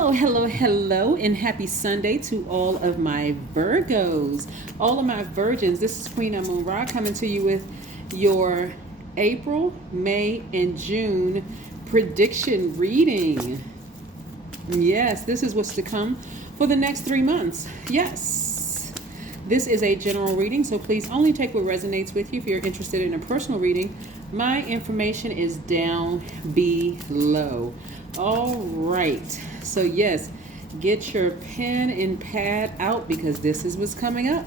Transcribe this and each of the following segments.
Hello, hello, hello, and happy Sunday to all of my Virgos, all of my virgins. This is Queen Amun Ra coming to you with your April, May, and June prediction reading. Yes, this is what's to come for the next 3 months. Yes. This is a general reading, so please only take what resonates with you. If you're interested in a personal reading, my information is down below. All right. So yes, get your pen and pad out because this is what's coming up.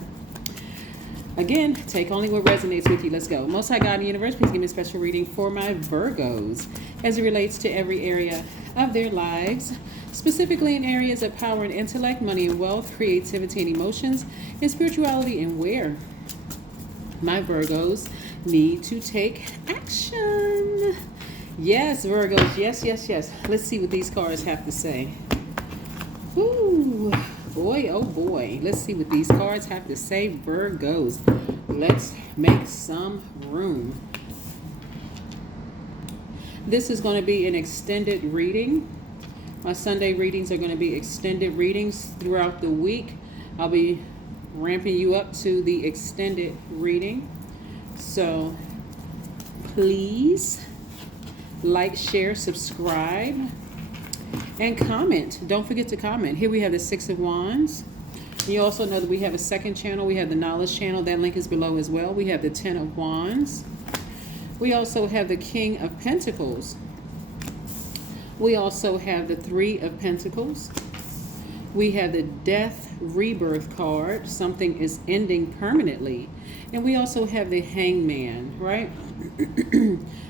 Again, take only what resonates with you. Let's go. Most High God in the universe, please give me a special reading for my Virgos as it relates to every area of their lives, specifically in areas of power and intellect, money and wealth, creativity and emotions, and spirituality, and where my Virgos need to take action. Yes, Virgos. Yes, yes, yes. Let's see what these cards have to say. Ooh, boy, oh boy. Let's see what these cards have to say, Virgos. Let's make some room. This is going to be an extended reading. My Sunday readings are going to be extended readings throughout the week. I'll be ramping you up to the extended reading. So please like, share, subscribe, and comment. Don't forget to comment. Here we have the Six of Wands. You also know that we have a second channel. We have the Knowledge channel. That link is below as well. We have the Ten of Wands. We also have the King of Pentacles. We also have the Three of Pentacles. We have the Death Rebirth card. Something is ending permanently. And we also have the Hangman, right?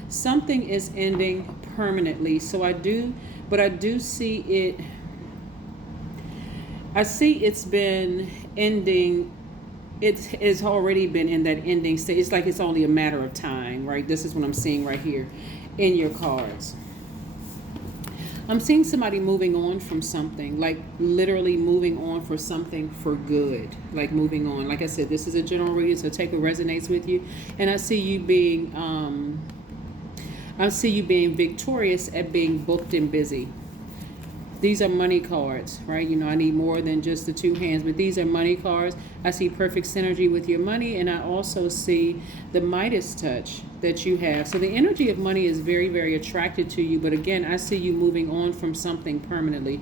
Something is ending permanently. So I do see it. I see it's been ending. It has already been in that ending state. It's like it's only a matter of time, right? This is what I'm seeing right here in your cards. I'm seeing somebody moving on from something, like literally moving on for something for good, like moving on. Like I said, this is a general reading, so take what resonates with you. And I see you being, victorious at being booked and busy. These are money cards, right? You know, I need more than just the two hands, but these are money cards. I see perfect synergy with your money, and I also see the Midas touch that you have. So the energy of money is very, very attracted to you. But again, I see you moving on from something permanently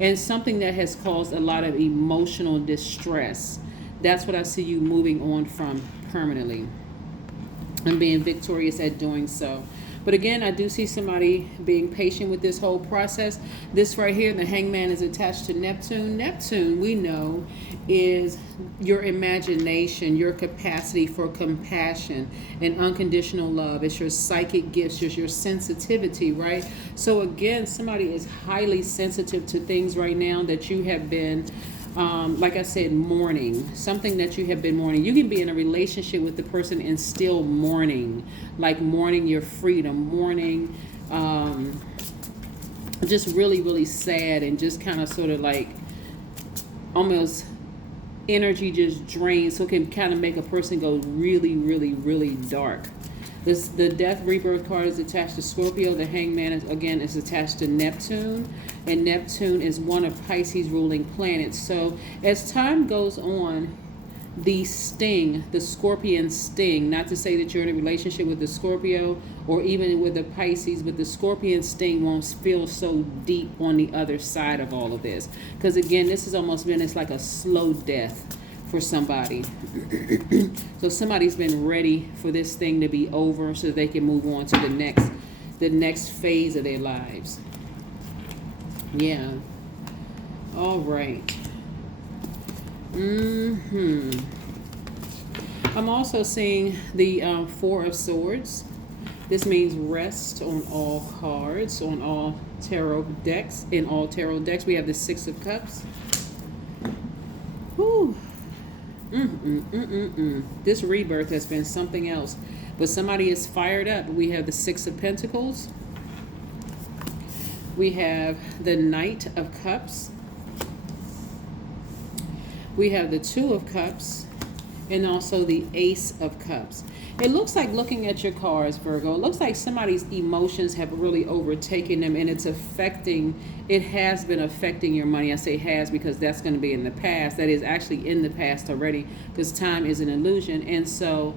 and something that has caused a lot of emotional distress. That's what I see you moving on from permanently and being victorious at doing so. But again, I do see somebody being patient with this whole process. This right here, the Hangman, is attached to Neptune. Neptune, we know, is your imagination, your capacity for compassion and unconditional love. It's your psychic gifts, it's your sensitivity, right? So again, somebody is highly sensitive to things right now that you have been, like I said, mourning, something that you have been mourning. You can be in a relationship with the person and still mourning, like mourning your freedom, mourning, just really, really sad and just kind of sort of like almost energy just drained. So it can kind of make a person go really, really, really dark. The Death Rebirth card is attached to Scorpio. The Hangman, is attached to Neptune. And Neptune is one of Pisces' ruling planets. So as time goes on, the sting, the Scorpion sting, not to say that you're in a relationship with the Scorpio or even with the Pisces, but the Scorpion sting won't feel so deep on the other side of all of this. Because again, this has almost been, it's like a slow death for somebody. So somebody's been ready for this thing to be over so they can move on to the next phase of their lives. Yeah. All right. I'm also seeing the Four of Swords. This means rest on all cards, on all tarot decks. In all tarot decks, we have the Six of Cups. Whew. This rebirth has been something else, but somebody is fired up. We have the Six of Pentacles. We have the Knight of Cups. We have the Two of Cups, and also the Ace of Cups. It looks like, looking at your cards, Virgo, it looks like somebody's emotions have really overtaken them, and it has been affecting your money. I say has because that's going to be in the past. That is actually in the past already, because time is an illusion. And so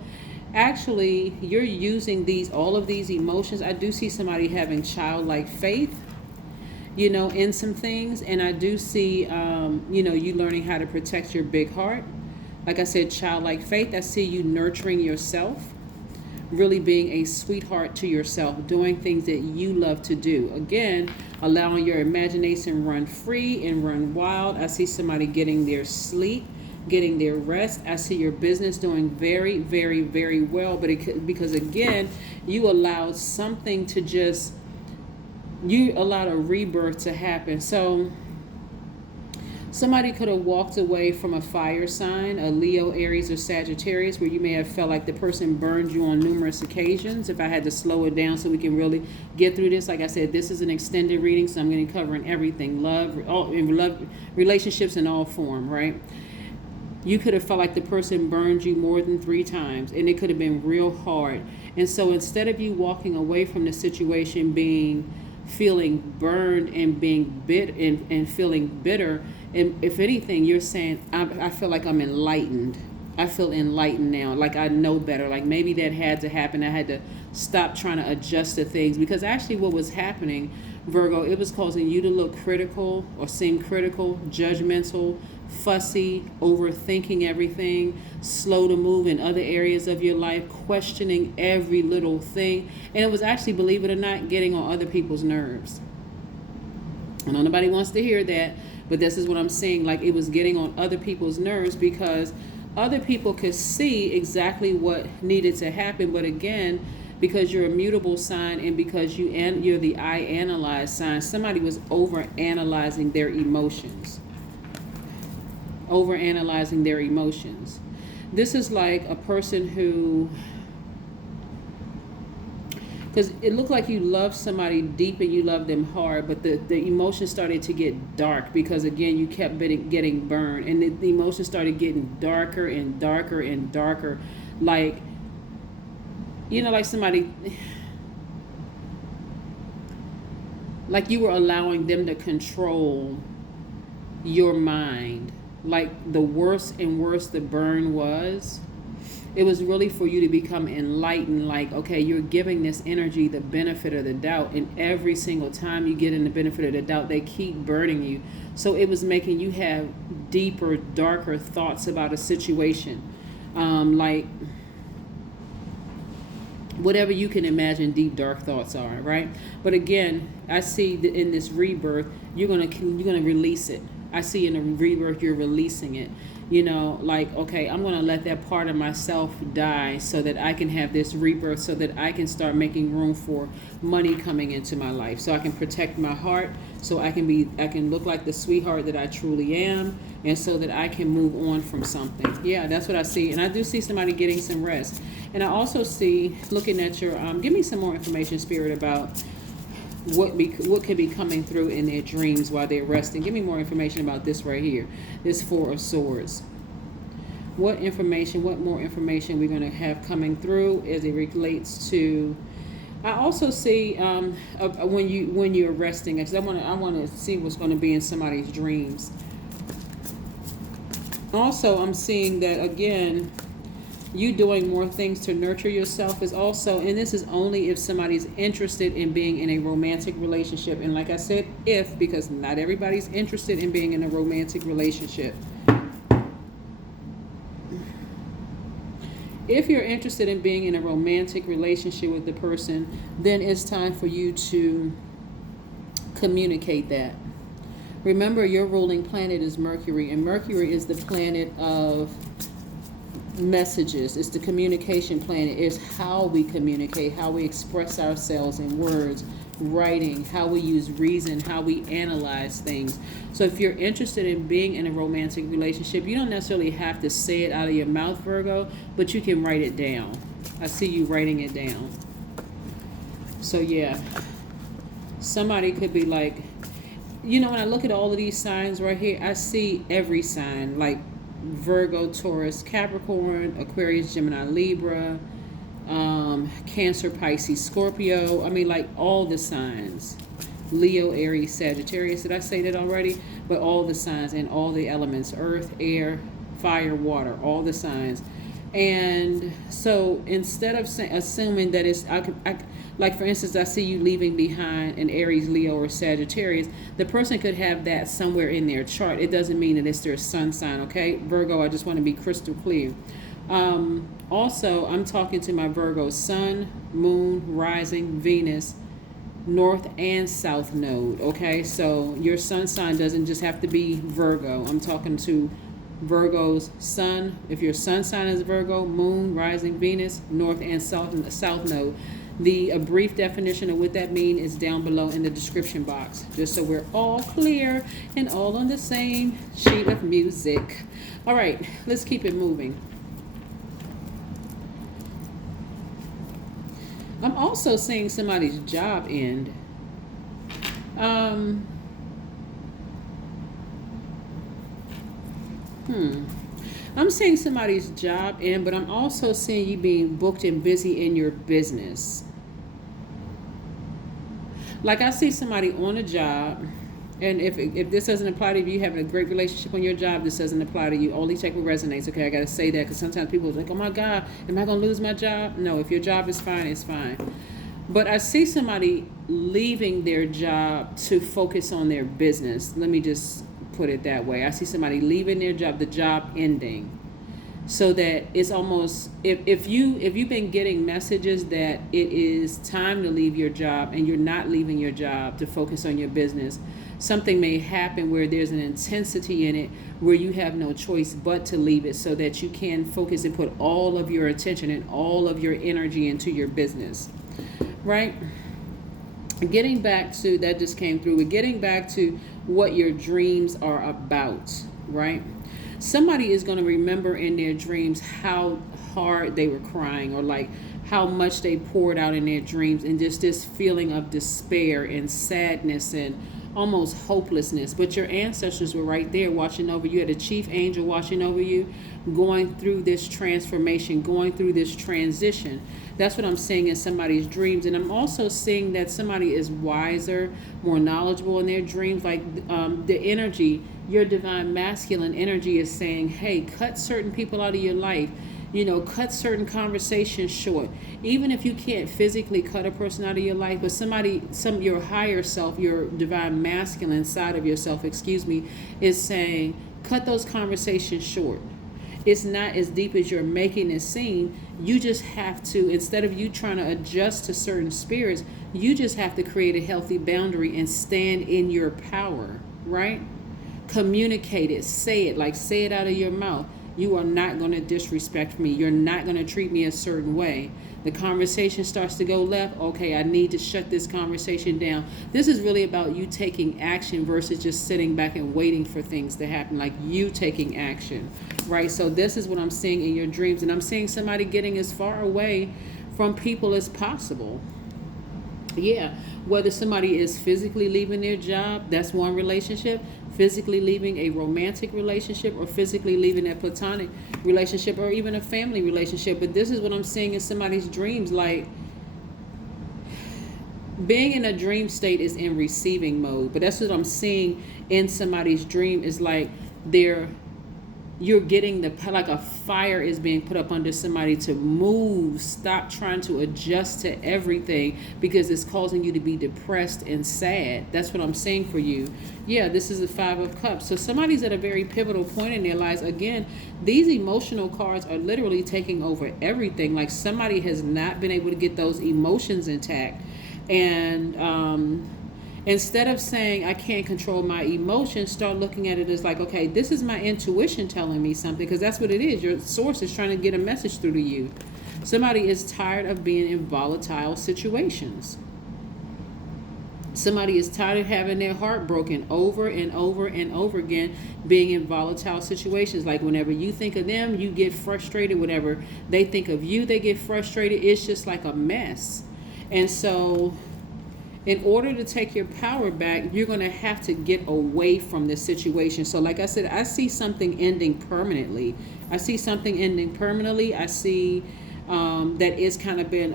actually you're using all of these emotions. I do see somebody having childlike faith, in some things. And I do see, you learning how to protect your big heart. Like I said, childlike faith. I see you nurturing yourself, really being a sweetheart to yourself, doing things that you love to do. Again, allowing your imagination run free and run wild. I see somebody getting their sleep, getting their rest. I see your business doing very, very, very well. Because again, you allowed a rebirth to happen. So somebody could have walked away from a fire sign, a Leo, Aries, or Sagittarius, where you may have felt like the person burned you on numerous occasions. If I had to slow it down so we can really get through this, like I said, this is an extended reading, so I'm going to be covering everything. Love, relationships in all form, right? You could have felt like the person burned you more than 3 times, and it could have been real hard. And so instead of you walking away from the situation feeling burned and being bit and feeling bitter, and if anything, you're saying, I feel like I'm enlightened. I feel enlightened now. Like I know better. Like maybe that had to happen. I had to stop trying to adjust to things, because actually what was happening, Virgo, it was causing you to look critical or seem critical, judgmental, fussy, overthinking everything, slow to move in other areas of your life, questioning every little thing. And it was actually, believe it or not, getting on other people's nerves. I know nobody wants to hear that, but this is what I'm saying. Like it was getting on other people's nerves because other people could see exactly what needed to happen. But again, because you're a mutable sign and because you're the I analyze sign, somebody was over-analyzing their emotions. Over-analyzing their emotions. This is like a person who, because it looked like you loved somebody deep and you loved them hard, but the emotions started to get dark because, again, you kept getting burned. And the emotions started getting darker and darker and darker. Like, like somebody, like you were allowing them to control your mind. Like the worse and worse the burn was, it was really for you to become enlightened. Like, okay, you're giving this energy the benefit of the doubt, and every single time you get in the benefit of the doubt, they keep burning you. So it was making you have deeper, darker thoughts about a situation. Like whatever you can imagine deep, dark thoughts are, right? But again, I see that in this rebirth, you're gonna release it. I see in the rebirth, you're releasing it. Like, okay, I'm going to let that part of myself die so that I can have this rebirth, so that I can start making room for money coming into my life, so I can protect my heart, so I can look like the sweetheart that I truly am, and so that I can move on from something. Yeah, that's what I see. And I do see somebody getting some rest. And I also see, looking at your, give me some more information, Spirit, about what could be coming through in their dreams while they're resting. Give me more information about this right here, this 4 of Swords. What more information we're going to have coming through as it relates to, I also see when you're resting, because I want to see what's going to be in somebody's dreams. Also, I'm seeing that, again, you doing more things to nurture yourself is also, and this is only if somebody's interested in being in a romantic relationship. And like I said, because not everybody's interested in being in a romantic relationship. If you're interested in being in a romantic relationship with the person, then it's time for you to communicate that. Remember, your ruling planet is Mercury, and Mercury is the planet of messages. It's the communication planet. It's how we communicate, how we express ourselves in words, writing, how we use reason, how we analyze things. So if you're interested in being in a romantic relationship, you don't necessarily have to say it out of your mouth, Virgo, but you can write it down. I see you writing it down. So yeah, somebody could be like, when I look at all of these signs right here, I see every sign, like Virgo, Taurus, Capricorn, Aquarius, Gemini, Libra, Cancer, Pisces, Scorpio. I mean, like all the signs. Leo, Aries, Sagittarius. Did I say that already? But all the signs and all the elements: earth, air, fire, water, all the signs. And so instead of assuming that it's, like for instance, I see you leaving behind an Aries, Leo, or Sagittarius, the person could have that somewhere in their chart. It doesn't mean that it's their sun sign, okay? Virgo, I just want to be crystal clear. Also, I'm talking to my Virgo sun, moon, rising, Venus, north and south node, okay? So your sun sign doesn't just have to be Virgo. I'm talking to Virgo's sun. If your sun sign is Virgo, moon, rising, Venus, north and south node. A brief definition of what that means is down below in the description box, just so we're all clear and all on the same sheet of music. All right, let's keep it moving. I'm also seeing somebody's job end. I'm seeing somebody's job end, but I'm also seeing you being booked and busy in your business. Like I see somebody on a job, and if this doesn't apply to you having a great relationship on your job, this doesn't apply to you. Only check what resonates. Okay, I got to say that because sometimes people are like, oh my God, am I going to lose my job? No, if your job is fine, it's fine. But I see somebody leaving their job to focus on their business. Let me just put it that way. I see somebody leaving their job, the job ending. So that it's almost, if you've been getting messages that it is time to leave your job and you're not leaving your job to focus on your business, something may happen where there's an intensity in it where you have no choice but to leave it so that you can focus and put all of your attention and all of your energy into your business, right? Getting back to, that just came through, but getting back to what your dreams are about, right? Somebody is going to remember in their dreams how hard they were crying, or like how much they poured out in their dreams, and just this feeling of despair and sadness and almost hopelessness. But your ancestors were right there watching over you. You had a chief angel watching over you, going through this transformation, going through this transition. That's what I'm seeing in somebody's dreams. And I'm also seeing that somebody is wiser, more knowledgeable in their dreams. Like the energy, your divine masculine energy is saying, hey, cut certain people out of your life. Cut certain conversations short. Even if you can't physically cut a person out of your life, but your higher self, your divine masculine side of yourself, is saying, cut those conversations short. It's not as deep as you're making it seem. You just have to, instead of you trying to adjust to certain spirits, you just have to create a healthy boundary and stand in your power, right? Communicate it, say it out of your mouth. You are not going to disrespect me. You're not going to treat me a certain way. The conversation starts to go left. Okay, I need to shut this conversation down. This is really about you taking action versus just sitting back and waiting for things to happen, like you taking action, right? So this is what I'm seeing in your dreams. And I'm seeing somebody getting as far away from people as possible. Yeah, whether somebody is physically leaving their job, that's one relationship. Physically leaving a romantic relationship, or physically leaving a platonic relationship, or even a family relationship. But this is what I'm seeing in somebody's dreams. Like, being in a dream state is in receiving mode, but that's what I'm seeing in somebody's dream, is like you're getting like a fire is being put up under somebody to move. Stop trying to adjust to everything because it's causing you to be depressed and sad. That's what I'm saying for you. Yeah, this is the 5 of Cups. So somebody's at a very pivotal point in their lives. Again, these emotional cards are literally taking over everything. Like, somebody has not been able to get those emotions intact. And instead of saying, I can't control my emotions, start looking at it as like, okay, this is my intuition telling me something, because that's what it is. Your source is trying to get a message through to you. Somebody is tired of being in volatile situations. Somebody is tired of having their heart broken over and over and over again, being in volatile situations. Like, whenever you think of them, you get frustrated. Whenever they think of you, they get frustrated. It's just like a mess. And so in order to take your power back, you're going to have to get away from this situation. So like I said, I see something ending permanently. I see something ending permanently. I see that it's kind of been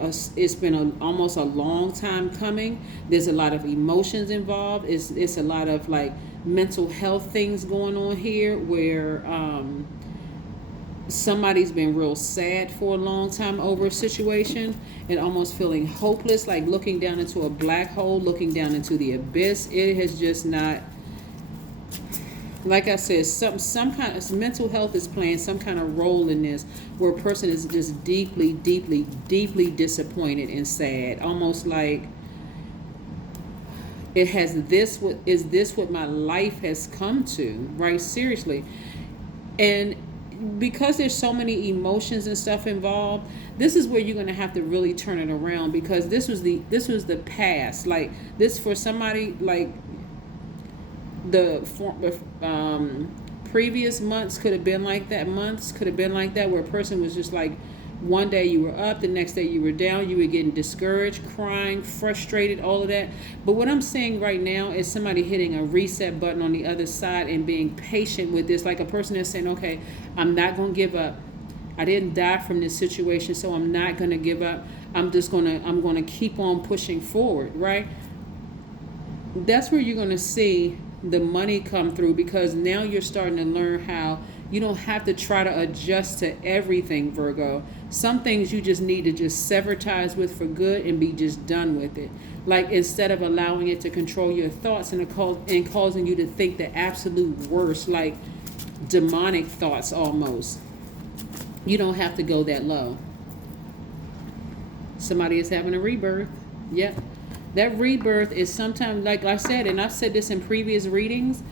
almost a long time coming. There's a lot of emotions involved. It's a lot of like mental health things going on here where somebody's been real sad for a long time over a situation and almost feeling hopeless, like looking down into a black hole, looking down into the abyss. It has just not, like I said, some kind of mental health is playing some kind of role in this, where a person is just deeply, deeply, deeply disappointed and sad, almost like is this what my life has come to, right? Seriously. And because there's so many emotions and stuff involved, this is where you're going to have to really turn it around, because this was the past. Like this, for somebody, like the previous months could have been like that. Months could have been like that, where a person was just like, one day you were up, the next day you were down, you were getting discouraged, crying, frustrated, all of that. But what I'm saying right now is somebody hitting a reset button on the other side and being patient with this. Like a person that's saying, okay, I'm not going to give up. I didn't die from this situation, so I'm not going to give up. I'm going to keep on pushing forward, right? That's where you're going to see the money come through, because now you're starting to learn how you don't have to try to adjust to everything, Virgo. Some things you just need to just sever ties with for good and be just done with it. Like, instead of allowing it to control your thoughts and causing you to think the absolute worst, like demonic thoughts almost. You don't have to go that low. Somebody is having a rebirth. Yep. That rebirth is sometimes, like I said, and I've said this in previous readings,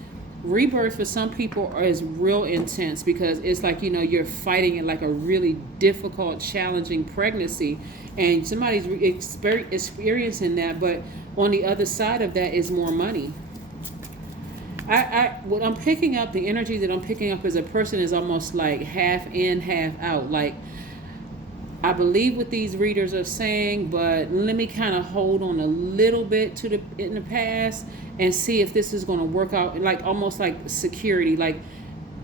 rebirth for some people is real intense, because it's like, you're fighting it like a really difficult, challenging pregnancy, and somebody's experiencing that. But on the other side of that is more money. What I'm picking up, the energy that I'm picking up, as a person is almost like half in, half out. Like, I believe what these readers are saying, but let me kind of hold on a little bit in the past and see if this is going to work out. Like, almost like security. Like,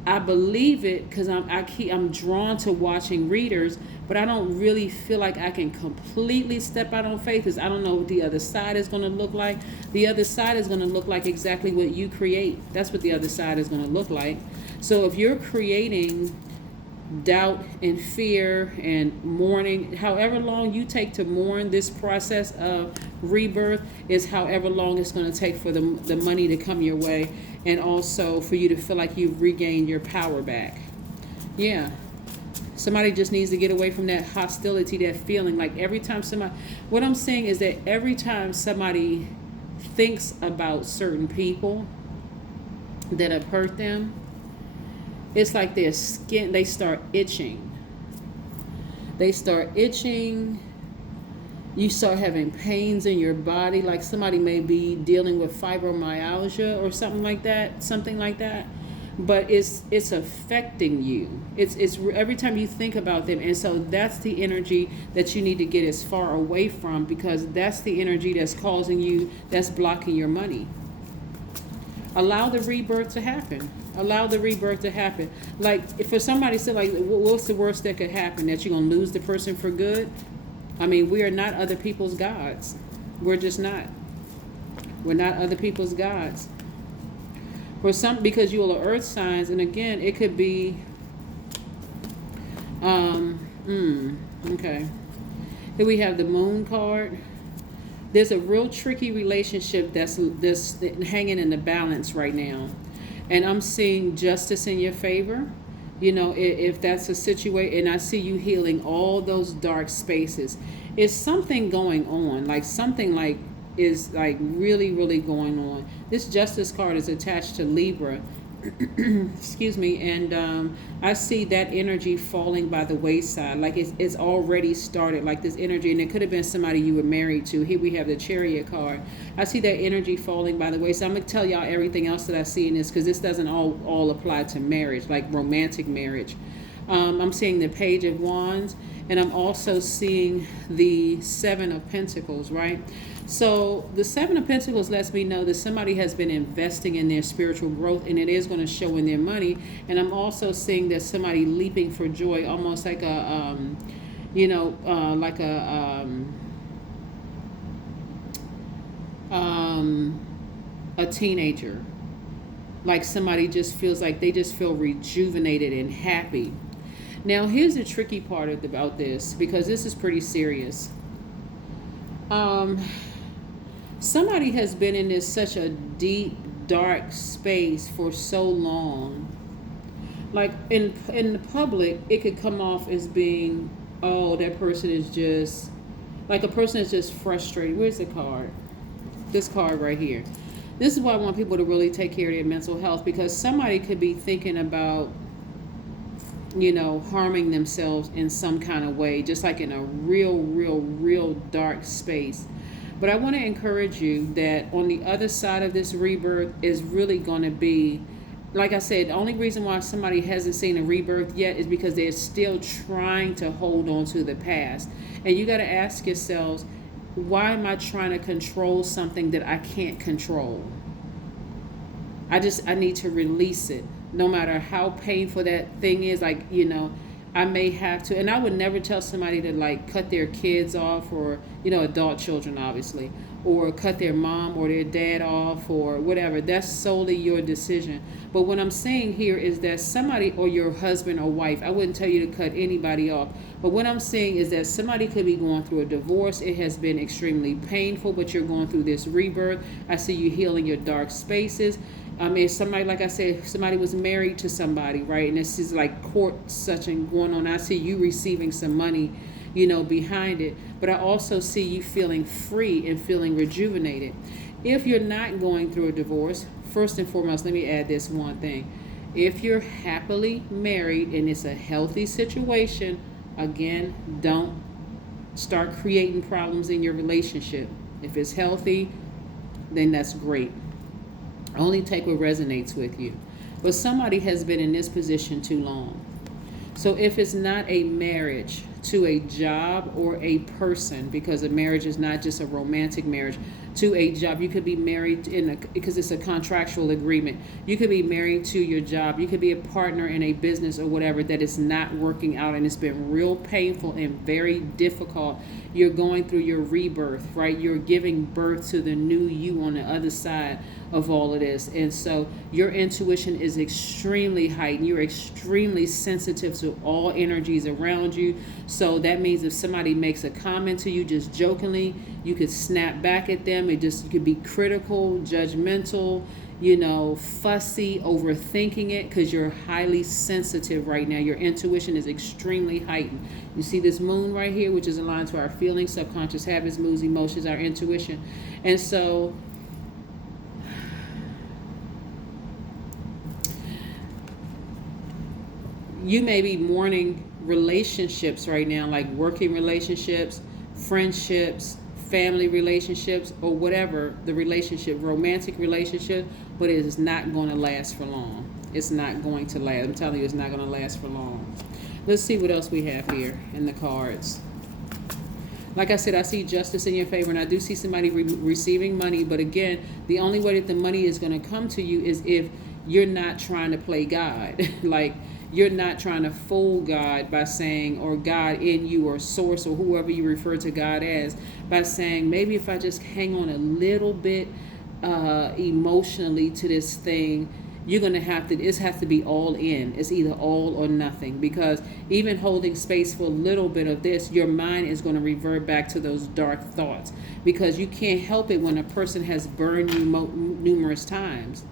I believe it because I'm drawn to watching readers, but I don't really feel like I can completely step out on faith, because I don't know what the other side is going to look like. The other side is going to look like exactly what you create. That's what the other side is going to look like. So if you're creating doubt and fear and mourning, however long you take to mourn, this process of rebirth is however long it's going to take for the money to come your way, and also for you to feel like you've regained your power back. Yeah. Somebody just needs to get away from that hostility, that feeling. Like, every time what I'm saying is that every time somebody thinks about certain people that have hurt them, it's like their skin, they start itching. They start itching. You start having pains in your body. Like, somebody may be dealing with fibromyalgia or something like that. But it's affecting you. It's every time you think about them. And so that's the energy that you need to get as far away from, because that's the energy that's causing you, that's blocking your money. Allow the rebirth to happen. Allow the rebirth to happen. Like, for somebody to say, like, what's the worst that could happen? That you're going to lose the person for good? I mean, we are not other people's gods. We're just not. We're not other people's gods. Because you all are earth signs, and again, it could be, okay. Here we have the moon card. There's a real tricky relationship that's hanging in the balance right now. And I'm seeing justice in your favor. If that's a situation, and I see you healing all those dark spaces. It's something going on, like something like is like really, really going on. This justice card is attached to Libra. Excuse me. And I see that energy falling by the wayside. Like, it's already started, like this energy. And it could have been somebody you were married to. Here we have the Chariot card. I see that energy falling by the wayside. I'm going to tell y'all everything else that I see in this, because this doesn't all apply to marriage, like romantic marriage. I'm seeing the Page of Wands, and I'm also seeing the Seven of Pentacles, right? So the Seven of Pentacles lets me know that somebody has been investing in their spiritual growth, and it is going to show in their money. And I'm also seeing that somebody leaping for joy, almost like like a teenager. Like somebody just feels like they just feel rejuvenated and happy. Now, here's the tricky part about this, because this is pretty serious. Somebody has been in this such a deep, dark space for so long. Like in the public, it could come off as being, oh, that person is just, like a person is just frustrated. Where's the card? This card right here. This is why I want people to really take care of their mental health, because somebody could be thinking about, harming themselves in some kind of way, just like in a real dark space. But I want to encourage you that on the other side of this rebirth is really going to be, like I said, the only reason why somebody hasn't seen a rebirth yet is because they're still trying to hold on to the past. And you got to ask yourselves, why am I trying to control something that I can't control? I need to release it. No matter how painful that thing is, I may have to, and I would never tell somebody to like cut their kids off, or, adult children, obviously, or cut their mom or their dad off or whatever. That's solely your decision. But what I'm saying here is that somebody, or your husband or wife, I wouldn't tell you to cut anybody off. But what I'm saying is that somebody could be going through a divorce. It has been extremely painful, but you're going through this rebirth. I see you healing your dark spaces. Somebody, like I said, somebody was married to somebody, right? And this is like court such and going on. I see you receiving some money, behind it. But I also see you feeling free and feeling rejuvenated. If you're not going through a divorce, first and foremost, let me add this one thing. If you're happily married and it's a healthy situation, again, don't start creating problems in your relationship. If it's healthy, then that's great. Only take what resonates with you. But somebody has been in this position too long. So if it's not a marriage to a job or a person, because a marriage is not just a romantic marriage, to a job, you could be married because it's a contractual agreement. You could be married to your job. You could be a partner in a business or whatever that is not working out, and it's been real painful and very difficult. You're going through your rebirth, right? You're giving birth to the new you on the other side of all of this. And so your intuition is extremely heightened. You're extremely sensitive to all energies around you. So that means if somebody makes a comment to you just jokingly, you could snap back at them. You could be critical, judgmental, fussy, overthinking it, because you're highly sensitive right now. Your intuition is extremely heightened. You see this moon right here, which is aligned to our feelings, subconscious habits, moods, emotions, our intuition. And so you may be mourning relationships right now, like working relationships, friendships, family relationships, or whatever the relationship, romantic relationship, but it is not going to last for long. It's not going to last. I'm telling you, it's not going to last for long. Let's see what else we have here in the cards. Like I said, I see justice in your favor, and I do see somebody receiving money. But again, the only way that the money is going to come to you is if you're not trying to play God. Like, you're not trying to fool God by saying, or God in you, or source, or whoever you refer to God as, by saying, maybe if I just hang on a little bit emotionally to this thing, you're going to have to, it has to be all in. It's either all or nothing, because even holding space for a little bit of this, your mind is going to revert back to those dark thoughts, because you can't help it when a person has burned you numerous times.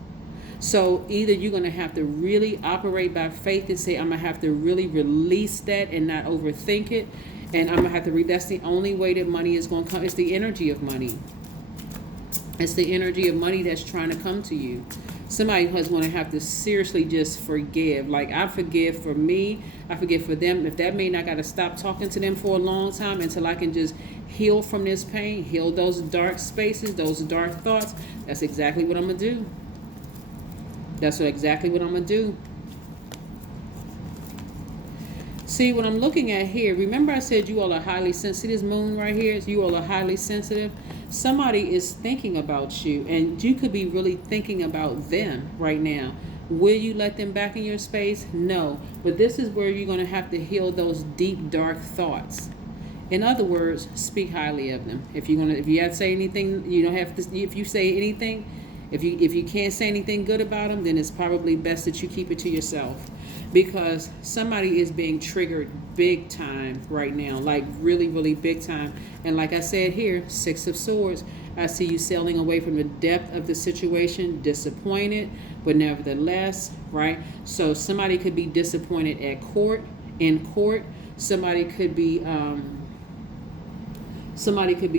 So either you're going to have to really operate by faith and say, I'm going to have to really release that and not overthink it. And I'm going to have to that's the only way that money is going to come. It's the energy of money. It's the energy of money that's trying to come to you. Somebody is going to have to seriously just forgive. Like, I forgive for me. I forgive for them. If that means I got to stop talking to them for a long time until I can just heal from this pain, heal those dark spaces, those dark thoughts, that's exactly what I'm going to do. That's exactly what I'm going to do. See, what I'm looking at here, remember I said you all are highly sensitive. This moon right here, you all are highly sensitive. Somebody is thinking about you, and you could be really thinking about them right now. Will you let them back in your space? No. But this is where you're going to have to heal those deep, dark thoughts. In other words, speak highly of them. If you have to say anything, you don't have to. If you say anything, if you can't say anything good about them, then it's probably best that you keep it to yourself, because somebody is being triggered big time right now, like really, really big time. And like I said here, Six of Swords. I see you sailing away from the depth of the situation, disappointed, but nevertheless, right? So somebody could be disappointed at court, in court. Somebody could be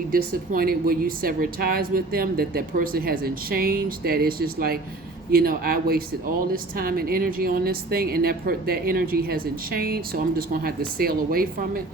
disappointed when you sever ties with them, that person hasn't changed, that it's just like, I wasted all this time and energy on this thing, and that energy hasn't changed, so I'm just going to have to sail away from it.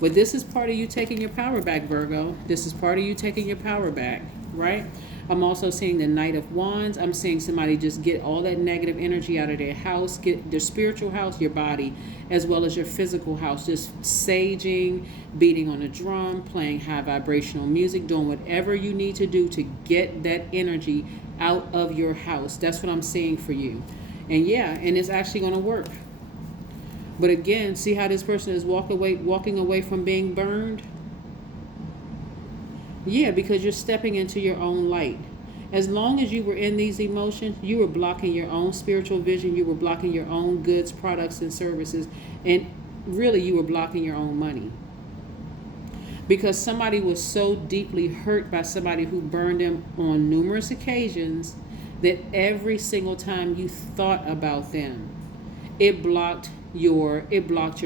But this is part of you taking your power back, Virgo. This is part of you taking your power back, right? I'm also seeing the Knight of Wands. I'm seeing somebody just get all that negative energy out of their house, get their spiritual house, your body, as well as your physical house. Just saging, beating on a drum, playing high vibrational music, doing whatever you need to do to get that energy out of your house. That's what I'm seeing for you. And and it's actually going to work. But again, see how this person is walking away from being burned? Yeah, because you're stepping into your own light. As long as you were in these emotions, you were blocking your own spiritual vision. You were blocking your own goods, products, and services. And really, you were blocking your own money. Because somebody was so deeply hurt by somebody who burned them on numerous occasions that every single time you thought about them, it blocked your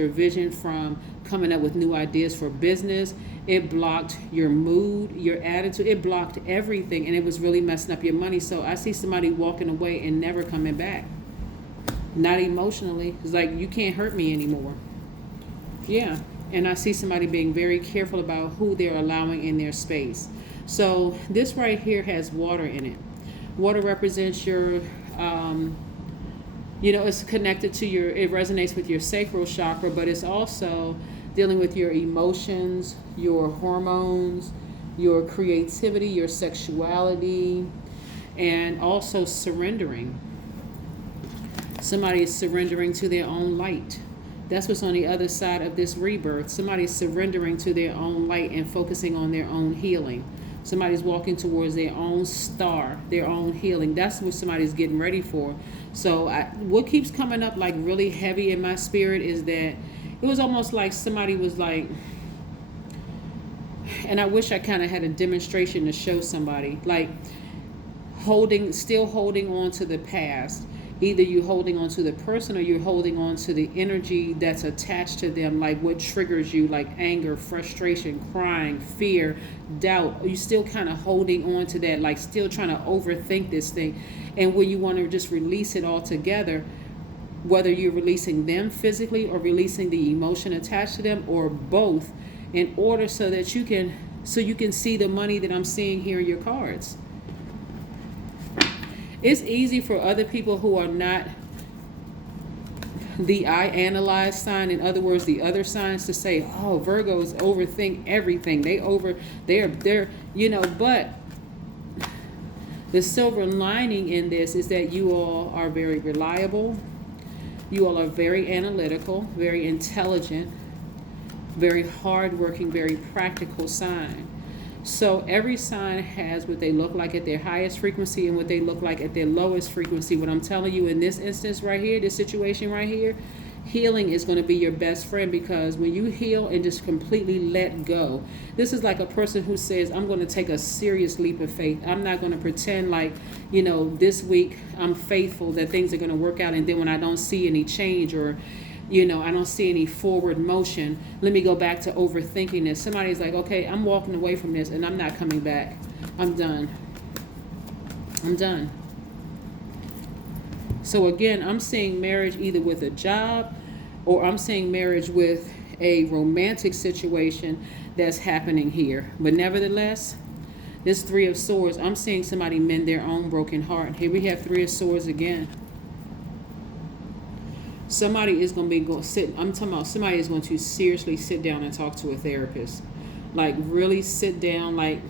vision from coming up with new ideas for business. It blocked your mood, your attitude. It blocked everything, and it was really messing up your money. So I see somebody walking away and never coming back. Not emotionally. It's like, you can't hurt me anymore. Yeah. And I see somebody being very careful about who they're allowing in their space. So this right here has water in it. Water represents your it's connected to it resonates with your sacral chakra, but it's also dealing with your emotions, your hormones, your creativity, your sexuality, and also surrendering. Somebody is surrendering to their own light. That's what's on the other side of this rebirth. Somebody's surrendering to their own light and focusing on their own healing. Somebody's walking towards their own star, their own healing. That's what somebody's getting ready for. So what keeps coming up like really heavy in my spirit is that it was almost like somebody was like, and I wish I kind of had a demonstration to show somebody, like still holding on to the past. Either you're holding on to the person or you're holding on to the energy that's attached to them, like what triggers you, like anger, frustration, crying, fear, doubt. You're still kind of holding on to that, like still trying to overthink this thing. And when you want to just release it all together, whether you're releasing them physically or releasing the emotion attached to them, or both, in order so that you can see the money that I'm seeing here in your cards. It's easy for other people who are not the I analyze sign, in other words, the other signs, to say, oh, Virgos overthink everything. But the silver lining in this is that you all are very reliable. You all are very analytical, very intelligent, very hardworking, very practical sign. So every sign has what they look like at their highest frequency and what they look like at their lowest frequency. What I'm telling you in this instance right here, this situation right here, healing is going to be your best friend, because when you heal and just completely let go, this is like a person who says, I'm going to take a serious leap of faith. I'm not going to pretend like, this week I'm faithful that things are going to work out, and then when I don't see any change, or I don't see any forward motion, let me go back to overthinking this. Somebody's like, okay, I'm walking away from this and I'm not coming back. I'm done. So again, I'm seeing marriage either with a job, or I'm seeing marriage with a romantic situation that's happening here. But nevertheless, this Three of Swords, I'm seeing somebody mend their own broken heart. Here we have Three of Swords again. Somebody is going to somebody is going to seriously sit down and talk to a therapist. Like really sit down, like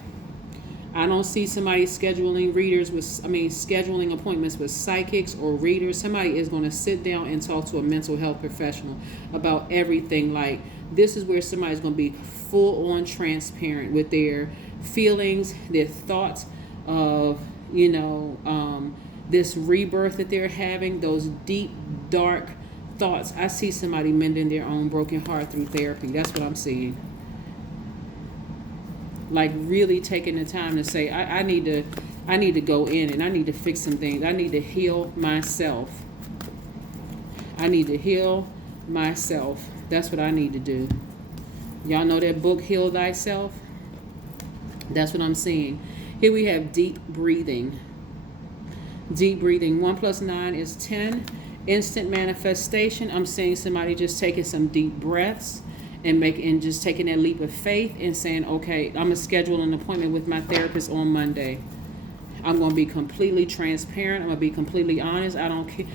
I don't see somebody scheduling scheduling appointments with psychics or readers. Somebody is going to sit down and talk to a mental health professional about everything. Like, this is where somebody's going to be full on transparent with their feelings, their thoughts of, this rebirth that they're having, those deep, dark thoughts. I see somebody mending their own broken heart through therapy. That's what I'm seeing. Like, really taking the time to say, I need to go in and I need to fix some things. I need to heal myself. I need to heal myself. That's what I need to do. Y'all know that book, Heal Thyself? That's what I'm seeing. Here we have deep breathing. Deep breathing. 1 + 9 is 10. Instant manifestation. I'm seeing somebody just taking some deep breaths and just taking that leap of faith and saying, okay, I'm going to schedule an appointment with my therapist on Monday. I'm going to be completely transparent. I'm going to be completely honest. I don't care.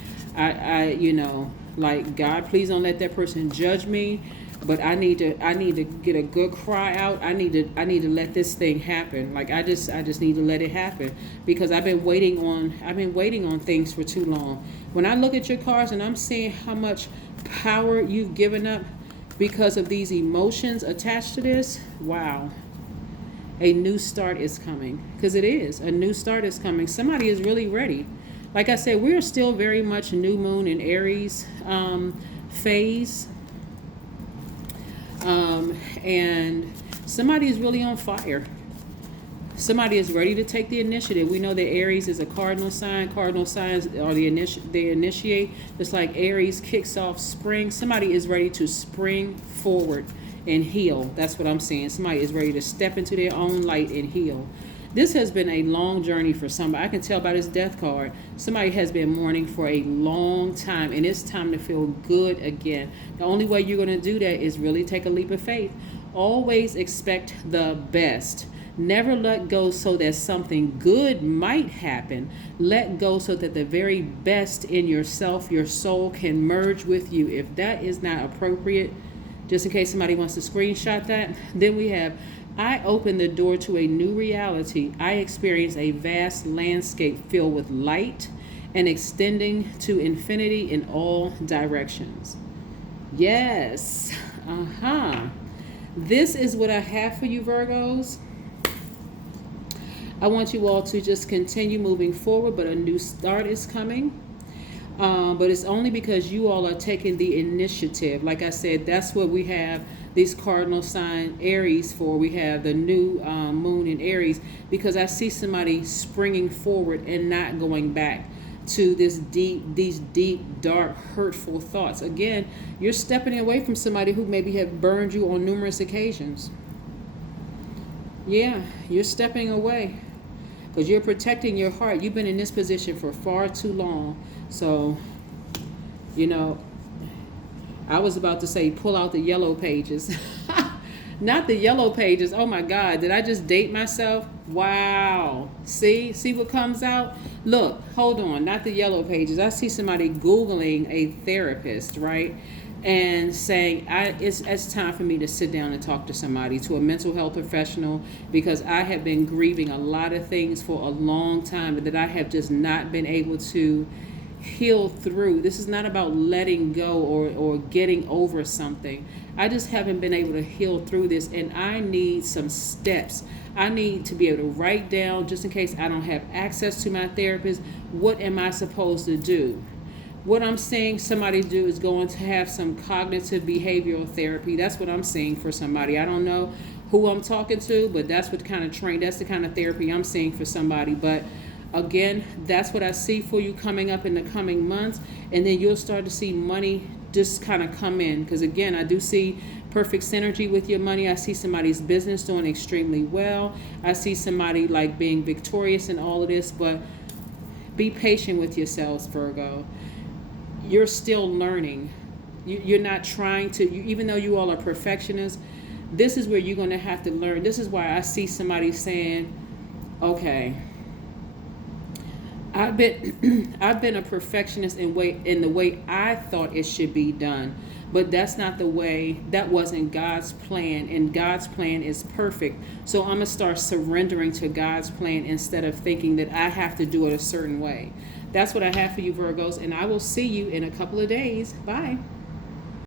Like, God, please don't let that person judge me. But I need to get a good cry out. I need to let this thing happen. Like, I just need to let it happen, because I've been waiting on things for too long. When I look at your cards and I'm seeing how much power you've given up because of these emotions attached to this, wow. A new start is coming, because it is. A new start is coming. Somebody is really ready. Like I said, we're still very much new moon in Aries phase. And somebody is really on fire. Somebody is ready to take the initiative. We know that Aries is a cardinal sign. Cardinal signs are they initiate. Just like Aries kicks off spring. Somebody is ready to spring forward and heal. That's what I'm saying. Somebody is ready to step into their own light and heal. This has been a long journey for somebody. I can tell by this death card. Somebody has been mourning for a long time, and it's time to feel good again. The only way you're going to do that is really take a leap of faith. Always expect the best. Never let go so that something good might happen. Let go so that the very best in yourself, your soul, can merge with you. If that is not appropriate, just in case somebody wants to screenshot that, then we have, I open the door to a new reality. I experience a vast landscape filled with light and extending to infinity in all directions. Yes. This is what I have for you, Virgos. I want you all to just continue moving forward, but a new start is coming. But it's only because you all are taking the initiative. Like I said, that's what we have these cardinal sign Aries for. We have the new moon in Aries, because I see somebody springing forward and not going back to these deep, dark, hurtful thoughts. Again, you're stepping away from somebody who maybe have burned you on numerous occasions. Yeah, you're stepping away because you're protecting your heart. You've been in this position for far too long. So, I was about to say, pull out the yellow pages. Not the yellow pages. Oh my God, did I just date myself? Wow. See what comes out? Look, hold on, not the yellow pages. I see somebody Googling a therapist, right? And saying, it's time for me to sit down and talk to somebody, to a mental health professional, because I have been grieving a lot of things for a long time that I have just not been able to heal through. This is not about letting go or getting over something. I just haven't been able to heal through this, and I need some steps. I need to be able to write down, just in case I don't have access to my therapist, what am I supposed to do? What I'm seeing somebody do is going to have some cognitive behavioral therapy. That's what I'm seeing for somebody. I don't know who I'm talking to, but that's what kind of that's the kind of therapy I'm seeing for somebody. But again, that's what I see for you coming up in the coming months. And then you'll start to see money just kind of come in. Because again, I do see perfect synergy with your money. I see somebody's business doing extremely well. I see somebody like being victorious in all of this. But be patient with yourselves, Virgo. You're still learning. You're not trying to, even though you all are perfectionists, this is where you're going to have to learn. This is why I see somebody saying, okay, I've been I've been a perfectionist in the way I thought it should be done. But that's not the way, that wasn't God's plan, and God's plan is perfect. So I'm going to start surrendering to God's plan instead of thinking that I have to do it a certain way. That's what I have for you, Virgos, and I will see you in a couple of days. Bye.